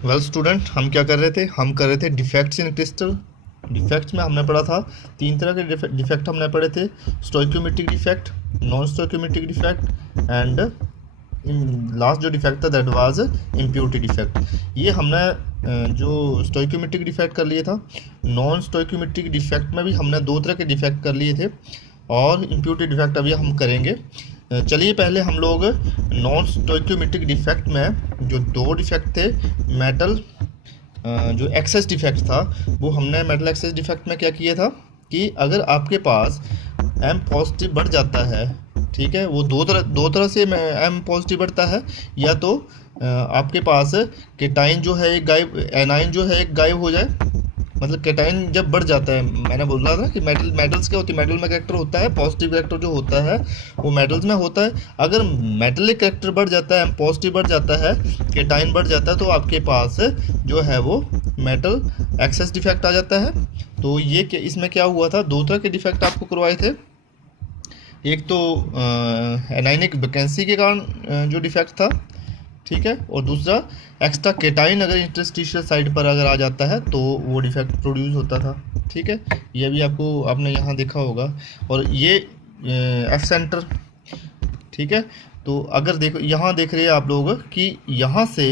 Well student, हम क्या कर रहे थे? हम कर रहे थे डिफेक्ट्स इन क्रिस्टल। डिफेक्ट्स में हमने पढ़ा था तीन तरह के डिफेक्ट हमने पढ़े थे। Stoichiometric defect, non stoichiometric defect and last जो डिफेक्ट था दैट वाज इम्प्योरिटी डिफेक्ट। ये हमने जो स्टोइक्योमेट्रिक डिफेक्ट कर लिए था। नॉन स्टोइक्योमेट्रिक डिफेक्ट में भी हमने दो तरह के डिफेक्ट कर लिए थे और इम्प्योरिटी डिफेक्ट अभी हम करेंगे। चलिए पहले हम लोग नॉन स्टोइक्योमेट्रिक डिफेक्ट में जो दो डिफेक्ट थे, मेटल जो एक्सेस डिफेक्ट था, वो हमने मेटल एक्सेस डिफेक्ट में क्या किया था कि अगर आपके पास एम पॉजिटिव बढ़ जाता है, ठीक है, वो दो तरह से एम पॉजिटिव बढ़ता है। या तो आपके पास केटाइन जो है एक गायब, एनाइन जो है एक गायब हो जाए, मतलब केटाइन जब बढ़ जाता है। मैंने बोल रहा था कि मेटल्स क्या होती है, मेटल में करेक्टर होता है, पॉजिटिव करेक्टर जो होता है वो मेटल्स में होता है। अगर मेटलिक करेक्टर बढ़ जाता है, पॉजिटिव बढ़ जाता है, केटाइन बढ़ जाता है, तो आपके पास जो है वो मेटल एक्सेस डिफेक्ट आ जाता है। तो ये इसमें क्या हुआ था, दो तरह के डिफेक्ट आपको करवाए थे। एक तो एनाइनिक वैकेंसी के कारण जो डिफेक्ट था, ठीक है, और दूसरा एक्स्ट्रा केटाइन अगर इंटरस्टिशियल साइड पर अगर आ जाता है तो वो डिफेक्ट प्रोड्यूस होता था। ठीक है, ये भी आपने यहाँ देखा होगा। और ये एफ सेंटर, ठीक है। तो अगर देखो यहाँ देख रहे हैं आप लोग कि यहाँ से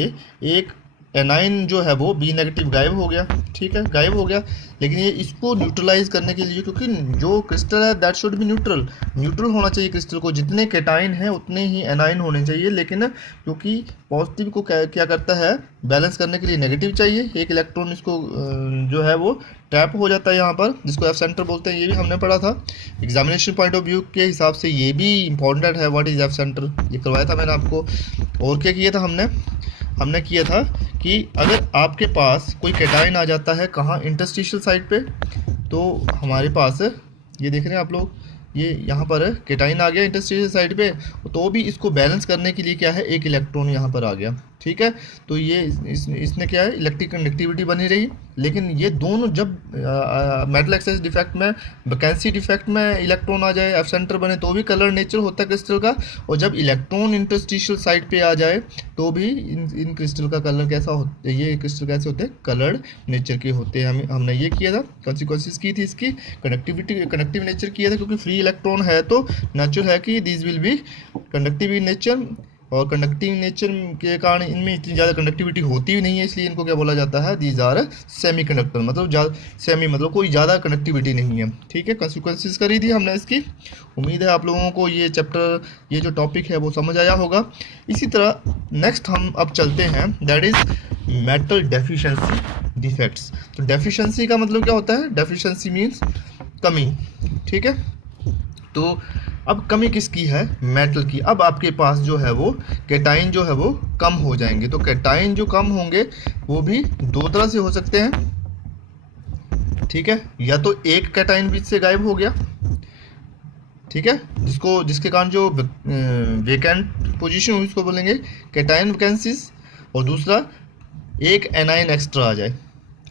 एक एनाइन जो है वो बी नेगेटिव गायब हो गया, ठीक है, गायब हो गया। लेकिन ये इसको न्यूट्रलाइज करने के लिए, क्योंकि जो क्रिस्टल है that should be neutral, neutral होना चाहिए क्रिस्टल को, जितने केटाइन है उतने ही एनाइन होने चाहिए। लेकिन क्योंकि पॉजिटिव को क्या करता है, बैलेंस करने के लिए नेगेटिव चाहिए, एक इलेक्ट्रॉन इसको जो है वो ट्रैप हो जाता है यहाँ पर, जिसको एफ सेंटर बोलते हैं। ये भी हमने पढ़ा था एग्जामिनेशन पॉइंट ऑफ व्यू के हिसाब से, ये भी इंपॉर्टेंट है। व्हाट इज एफ सेंटर, ये करवाया था मैंने आपको। और क्या किया था हमने किया था कि अगर आपके पास कोई केटाइन आ जाता है कहाँ, इंटरस्टिशियल साइड पे, तो हमारे पास ये देख रहे हैं आप लोग, ये यहाँ पर केटाइन आ गया इंटरस्टिशियल साइड पे, तो भी इसको बैलेंस करने के लिए क्या है, एक इलेक्ट्रॉन यहाँ पर आ गया, ठीक है। तो ये इसने क्या है, इलेक्ट्रिक कंडक्टिविटी बनी रही। लेकिन ये दोनों जब मेटल एक्सेस डिफेक्ट में, वैकेंसी डिफेक्ट में इलेक्ट्रॉन आ जाए, एफ सेंटर बने, तो भी कलर नेचर होता है क्रिस्टल का। और जब इलेक्ट्रॉन इंटरस्टिशियल साइड पे आ जाए तो भी इन क्रिस्टल का कलर कैसा होता है, ये क्रिस्टल कैसे होते हैं, कलर्ड नेचर के होते हैं। हमने ये किया था, कॉन्सिक्वेंसेस की थी इसकी, कंडक्टिव नेचर किया था, क्योंकि फ्री इलेक्ट्रॉन है तो नेचुरल है कि this will be conductive in nature. और कंडक्टिव नेचर के कारण इनमें इतनी ज़्यादा कंडक्टिविटी होती भी नहीं है, इसलिए इनको क्या बोला जाता है, दीज आर सेमी कंडक्टर, मतलब सेमी मतलब कोई ज़्यादा कंडक्टिविटी नहीं है। ठीक है, कॉन्सिक्वेंसेस करी थी हमने इसकी। उम्मीद है आप लोगों को ये चैप्टर, ये जो टॉपिक है वो समझ आया होगा। इसी तरह नेक्स्ट हम अब चलते हैं, that is metal deficiency defects. तो डेफिशिएंसी का मतलब क्या होता है, डेफिशिएंसी मीन्स कमी, ठीक है। तो अब कमी किसकी है, मेटल की। अब आपके पास जो है वो केटाइन जो है वो कम हो जाएंगे। तो केटाइन जो कम होंगे वो भी दो तरह से हो सकते हैं, ठीक है। या तो एक केटाइन बीच से गायब हो गया, ठीक है, जिसके कारण जो वेकेंट पोजीशन हुई उसको बोलेंगे केटाइन वैकेंसीज। और दूसरा एक एनाइन एक्स्ट्रा आ जाए,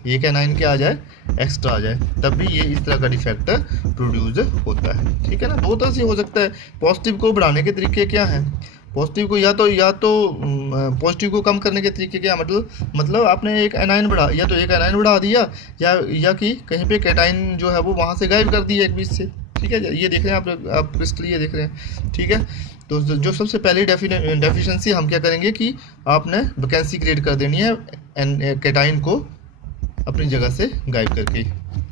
एक एनाइन क्या आ जाए, एक्स्ट्रा आ जाए, तब भी ये इस तरह का डिफेक्ट प्रोड्यूस होता है। ठीक है ना, दो तरह से हो सकता है। पॉजिटिव को बढ़ाने के तरीके क्या हैं, पॉजिटिव को या तो पॉजिटिव को कम करने के तरीके क्या, मतलब आपने एक एनाइन बढ़ा, या तो एक एनाइन बढ़ा दिया, या कि कहीं पे केटाइन जो है वो वहाँ से गायब कर दिया एक बीच से। ठीक है, ये देख रहे हैं आप क्रिस्टल, ये देख रहे हैं, ठीक है। तो जो सबसे पहली डेफिशिएंसी हम क्या करेंगे कि आपने वैकेंसी क्रिएट कर देनी है केटाइन को अपनी जगह से गायब करके,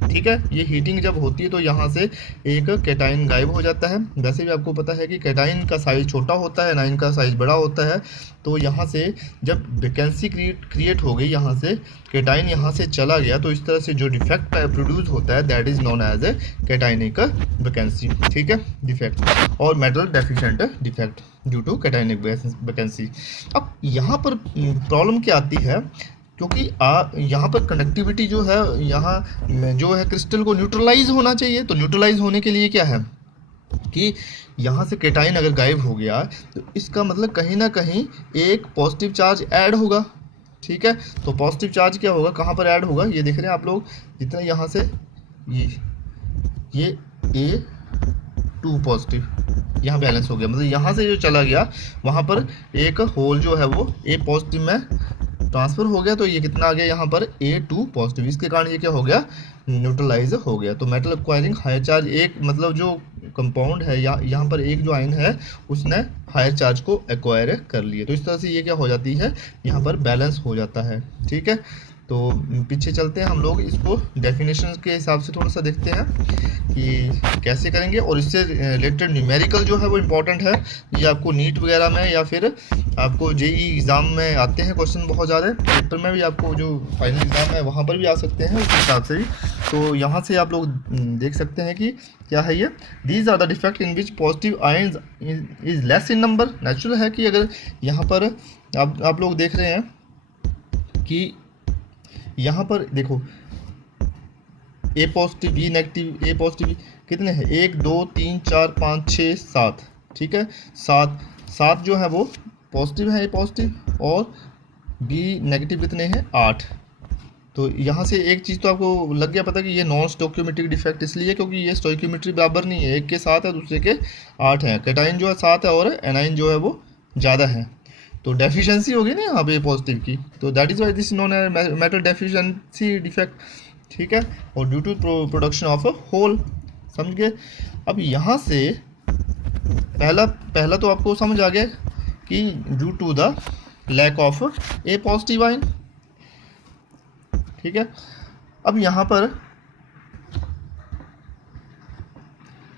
ठीक है। ये हीटिंग जब होती है तो यहाँ से एक केटाइन गायब हो जाता है। वैसे भी आपको पता है कि केटाइन का साइज़ छोटा होता है, एनाइन का साइज़ बड़ा होता है। तो यहाँ से जब वैकेंसी क्रिएट हो गई, यहाँ से केटाइन यहाँ से चला गया, तो इस तरह से जो डिफेक्ट प्रोड्यूस होता है that is known as a cationic vacancy, ठीक है, डिफेक्ट। और metal deficient defect due to cationic vacancy. अब यहाँ पर प्रॉब्लम क्या आती है, क्योंकि यहाँ पर कनेक्टिविटी जो है, यहाँ जो है क्रिस्टल को न्यूट्रलाइज होना चाहिए। तो न्यूट्रलाइज होने के लिए क्या है कि यहाँ से केटाइन अगर गायब हो गया तो इसका मतलब कहीं ना कहीं एक पॉजिटिव चार्ज ऐड होगा, ठीक है। तो पॉजिटिव चार्ज क्या होगा, कहाँ पर ऐड होगा, ये देख रहे हैं आप लोग, जितना यहाँ से ये A2 पॉजिटिव यहाँ बैलेंस हो गया, मतलब यहाँ से जो चला गया वहाँ पर एक होल जो है वो A पॉजिटिव में ट्रांसफ़र हो गया तो ये कितना आ गया यहाँ पर A2 पॉजिटिव, इसके कारण ये क्या हो गया, न्यूट्रलाइज हो गया। तो मेटल एक्वायरिंग हायर चार्ज, एक मतलब जो कंपाउंड है यहाँ पर एक जो आयन है उसने हायर चार्ज को एक्वायर कर लिया, तो इस तरह से ये क्या हो जाती है, यहाँ पर बैलेंस हो जाता है। ठीक है, तो पीछे चलते हैं हम लोग, इसको डेफिनेशन के हिसाब से थोड़ा सा देखते हैं कि कैसे करेंगे, और इससे रिलेटेड न्यूमेरिकल जो है वो इम्पोर्टेंट है। ये आपको नीट वगैरह में या फिर आपको जेई एग्ज़ाम में आते हैं क्वेश्चन बहुत ज़्यादा, पेपर में भी आपको जो फाइनल एग्ज़ाम है वहाँ पर भी आ सकते हैं उस हिसाब से भी। तो यहाँ से आप लोग देख सकते हैं कि क्या है ये, these are the defect in which positive ions is less in number. Natural है कि अगर यहाँ पर आप लोग देख रहे हैं कि यहाँ पर देखो ए पॉजिटिव बी नेगेटिव, ए पॉजिटिव कितने हैं, 1 2 3 4 5 6 7, ठीक है, 7 जो है वो पॉजिटिव है, ए पॉजिटिव, और बी नेगेटिव कितने हैं, 8। तो यहाँ से एक चीज़ तो आपको लग गया पता कि ये नॉन स्टोइकियोमेट्रिक डिफेक्ट इसलिए क्योंकि ये स्टोइकियोमेट्री बराबर नहीं है, एक के 7 है दूसरे के 8 हैं, कैटाइन जो है 7 है और एनाइन जो है वो ज़्यादा है, तो डेफिशिएंसी होगी ना यहाँ पे पॉजिटिव की, तो that is why this non metal deficiency defect. ठीक है, और due to production of a hole, समझ गए। अब यहाँ से पहला तो आपको समझ आ गया कि due to the lack of a positive ion. ठीक है, अब यहाँ पर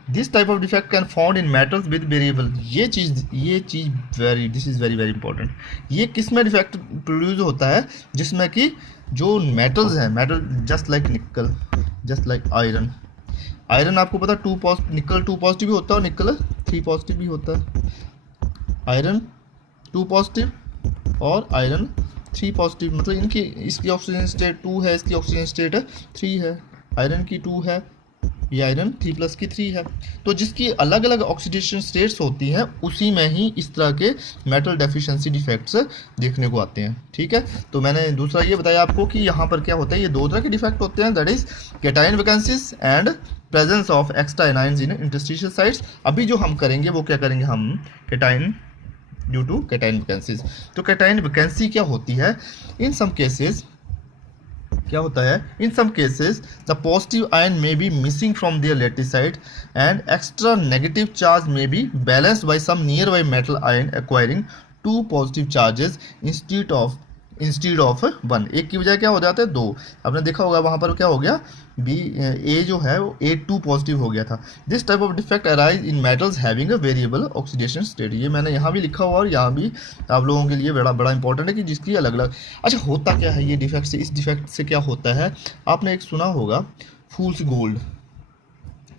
this type of defect can found in metals with variable, ये चीज़ this is very very important. ये किस में डिफेक्ट प्रोड्यूस होता है, जिसमें कि जो मेटल्स हैं, मेटल जस्ट लाइक निकल, जस्ट लाइक आयरन आपको पता निकल 2 पॉजिटिव भी होता है और निकल 3 पॉजिटिव भी होता है। आयरन 2 पॉजिटिव और आयरन 3 पॉजिटिव, मतलब इसकी ऑक्सीजन स्टेट 2 है, इसकी ऑक्सीजन स्टेट 3 है, आयरन की 2 है, ये आयरन 3+ की 3 है। तो जिसकी अलग अलग ऑक्सीडेशन स्टेट्स होती हैं उसी में ही इस तरह के मेटल डेफिशिएंसी डिफेक्ट्स देखने को आते हैं। ठीक है, तो मैंने दूसरा ये बताया आपको कि यहाँ पर क्या होता है, ये 2 तरह के डिफेक्ट होते हैं, that is cation vacancies and presence of extra anions in interstitial sites. अभी जो हम करेंगे वो क्या करेंगे, हम cation due to cation vacancies. तो कैटाइन वैकेंसी क्या होती है, इन सम केसेस क्या होता है, in some cases the positive ion may be missing from their lattice site and extra negative charge may be balanced by some nearby metal ion acquiring 2 positive charges instead of 1। एक की बजाय क्या हो जाता है 2। आपने देखा होगा वहाँ पर क्या हो गया, ए जो है वो A2 पॉजिटिव हो गया था। This type of defect arise in metals having a variable oxidation state. ये मैंने यहाँ भी लिखा हुआ और यहाँ भी आप लोगों के लिए बड़ा इंपॉर्टेंट है कि जिसकी अलग अलग। अच्छा, होता क्या है ये डिफेक्ट से, इस डिफेक्ट से क्या होता है, आपने एक सुना होगा फूल्स गोल्ड,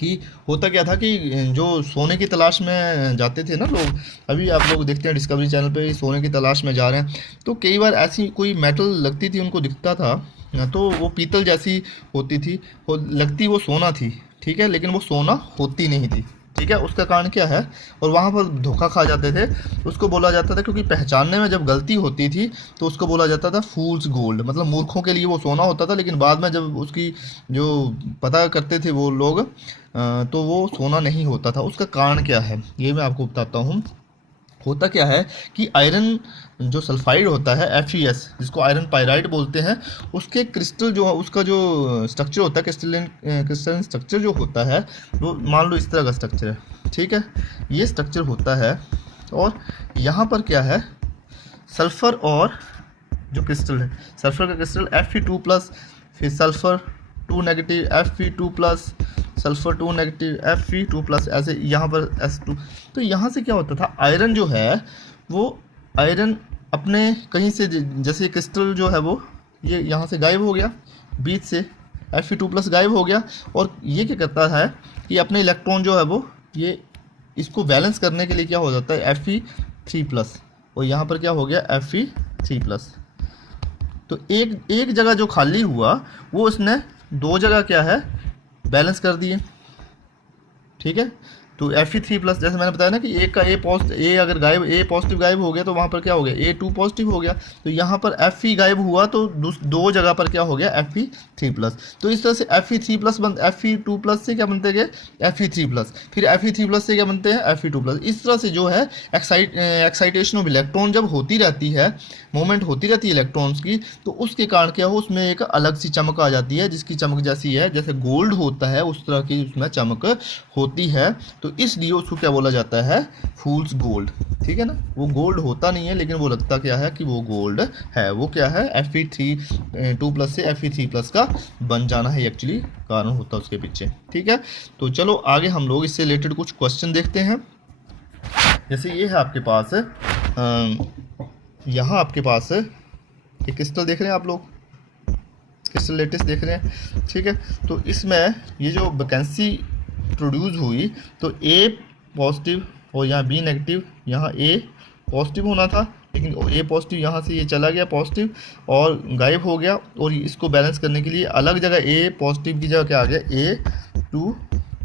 कि होता क्या था कि जो सोने की तलाश में जाते थे ना लोग, अभी आप लोग देखते हैं डिस्कवरी चैनल पे सोने की तलाश में जा रहे हैं, तो कई बार ऐसी कोई मेटल लगती थी, उनको दिखता था तो वो पीतल जैसी होती थी, लगती वो सोना थी, ठीक है, लेकिन वो सोना होती नहीं थी। ठीक है, उसका कारण क्या है, और वहाँ पर धोखा खा जाते थे, उसको बोला जाता था, क्योंकि पहचानने में जब गलती होती थी तो उसको बोला जाता था फूल्स गोल्ड, मतलब मूर्खों के लिए वो सोना होता था, लेकिन बाद में जब उसकी जो पता करते थे वो लोग तो वो सोना नहीं होता था। उसका कारण क्या है ये मैं आपको बताता हूँ। होता क्या है कि आयरन जो सल्फाइड होता है FeS, जिसको आयरन पायराइड बोलते हैं, उसके क्रिस्टल जो उसका जो स्ट्रक्चर होता है, क्रिस्टलिन स्ट्रक्चर जो होता है वो मान लो इस तरह का स्ट्रक्चर है। ठीक है, ये स्ट्रक्चर होता है, और यहाँ पर क्या है, सल्फ़र और जो क्रिस्टल है, सल्फ़र का क्रिस्टल Fe2+, फिर sulphur 2 negative Fe2+, sulphur 2 negative Fe2+, ऐसे यहाँ पर S2। तो यहाँ से क्या होता था, आयरन जो है वो आयरन अपने कहीं से, जैसे क्रिस्टल जो है वो ये यहाँ से गायब हो गया, बीच से Fe2+ गायब हो गया, और ये क्या करता है कि अपने इलेक्ट्रॉन जो है वो ये इसको बैलेंस करने के लिए क्या हो जाता है Fe3+, और यहाँ पर क्या हो गया Fe3+। तो एक जगह जो खाली हुआ वो उसने 2 जगह क्या है बैलेंस कर दिए। ठीक है, तो Fe3+, जैसे मैंने बताया ना कि ए अगर ए पॉजिटिव गायब हो गया तो वहाँ पर क्या हो गया, A2 पॉजिटिव हो गया। तो यहाँ पर Fe गायब हुआ तो दो जगह पर क्या हो गया, Fe3+। तो इस तरह से Fe2+ से क्या बनते गए, Fe3+, फिर Fe3+ से क्या बनते हैं, Fe2+। इस तरह से जो है एक्साइटेशन ऑफ इलेक्ट्रॉन जब होती रहती है, मूवमेंट होती रहती है इलेक्ट्रॉन्स की, तो उसके कारण क्या हो, उसमें एक अलग सी चमक आ जाती है, जिसकी चमक जैसी है जैसे गोल्ड होता है उस तरह की उसमें चमक होती है। तो इसलिए उसको क्या बोला जाता है, फूल्स गोल्ड। ठीक है ना, वो गोल्ड होता नहीं है लेकिन वो लगता क्या है कि वो गोल्ड है। वो क्या है, Fe2+ से Fe3+ का बन जाना है एक्चुअली कारण होता है उसके पीछे। ठीक है, तो चलो आगे हम लोग इससे रिलेटेड कुछ क्वेश्चन देखते हैं। जैसे ये है आपके पास, यहाँ आपके पास एक क्रिस्टल देख रहे हैं आप लोग, क्रिस्टल लेटिस देख रहे हैं। ठीक है, तो इसमें ये जो वैकेंसी प्रोड्यूस हुई तो A पॉजिटिव और यहाँ B नेगेटिव, यहाँ A पॉजिटिव होना था लेकिन A पॉजिटिव यहाँ से ये चला गया पॉजिटिव और गायब हो गया, और इसको बैलेंस करने के लिए अलग जगह A पॉजिटिव की जगह क्या आ गया, A2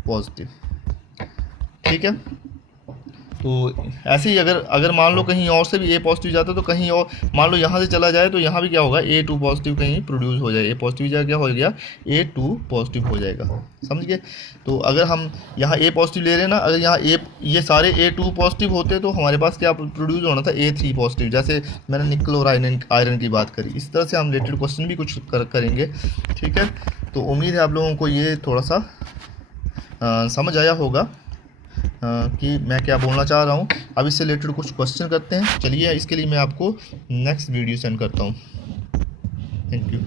पॉजिटिव। ठीक है, तो ऐसे ही अगर मान लो कहीं और से भी A पॉजिटिव जाता तो कहीं और मान लो यहाँ से चला जाए तो यहाँ भी क्या होगा, A2 पॉजिटिव कहीं प्रोड्यूस हो जाए, A पॉजिटिव जगह क्या हो गया, A2 पॉजिटिव हो जाएगा। समझ गए। तो अगर हम यहाँ A पॉजिटिव ले रहे हैं ना, अगर यहाँ ये सारे A2 पॉजिटिव होते तो हमारे पास क्या प्रोड्यूस होना था, A3 पॉजिटिव। जैसे मैंने निकल और आयरन की बात करी, इस तरह से हम रिलेटेड क्वेश्चन भी कुछ करेंगे। ठीक है, तो उम्मीद है आप लोगों को ये थोड़ा सा समझ आया होगा कि मैं क्या बोलना चाह रहा हूँ। अब इससे रिलेटेड कुछ क्वेश्चन करते हैं। चलिए इसके लिए मैं आपको नेक्स्ट वीडियो सेंड करता हूँ। Thank you.